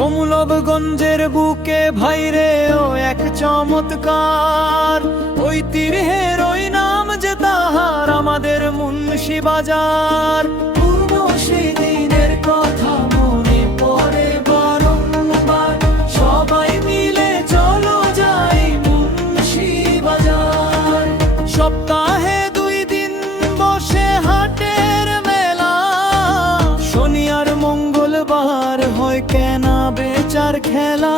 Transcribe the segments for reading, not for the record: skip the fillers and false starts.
কমলবগঞ্জের বুকে ভাইরে ও এক চমৎকার, ওই তীরের ওই নাম যে তাহার আমাদের মুন্সি বাজার। পূর্ণ সেদিনের কথা মনে পড়ে বারংবার, সবাই মিলে চলো যাই মুন্সি বাজার। সপ্তাহে 2 দিন বসে হাটের মেলা, শনি আর মঙ্গলবার হয় কেনা বেচার খেলা।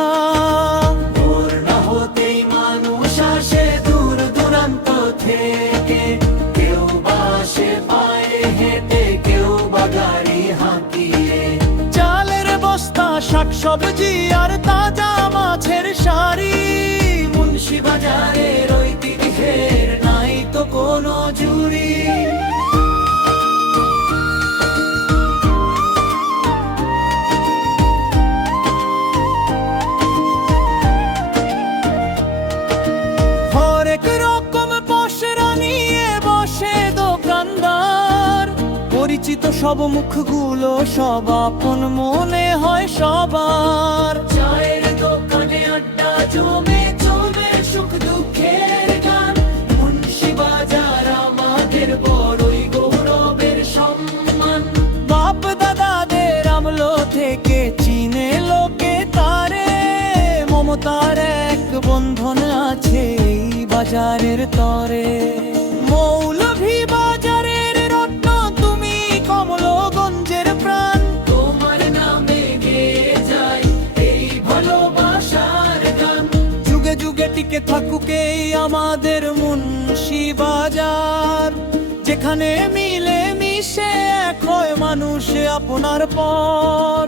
ভোর না হতেই মানুষ আসে দূর দূরান্ত থেকে, কেউ বা আসে পায়ে হেঁটে, কেউ বা গাড়ি হাঁকিয়ে। চালের বস্তা, শাকসবজি আর তাজা মাছের শাড়ি, মুন্সি বাজারের ঐতিহ্যের নাই তো কোনো জুড়ি। পরিচিত সব মুখগুলো সব আপন মনে হয় সবার। চায়ের দোকানে আড্ডা জমে জমে সুখ দুঃখের গান, মুন্সি বাজার আমাদের বড়ই গৌরবের সম্মান। বাপ দাদাদের আমলো থেকে চিনে লোকে তারে, মমতার এক বন্ধন আছে এই বাজারের তরে। মৌলভী বাজারের রত্ন তুমি, কমলগঞ্জের প্রাণ, তোমার নামে গেয়ে যায় এই ভালোবাসার গান। যুগে যুগে টিকে থাকুক এই আমাদের মুন্সি বাজার, যেখানে মিলে মিশে এক হয় মানুষ আপনার পর।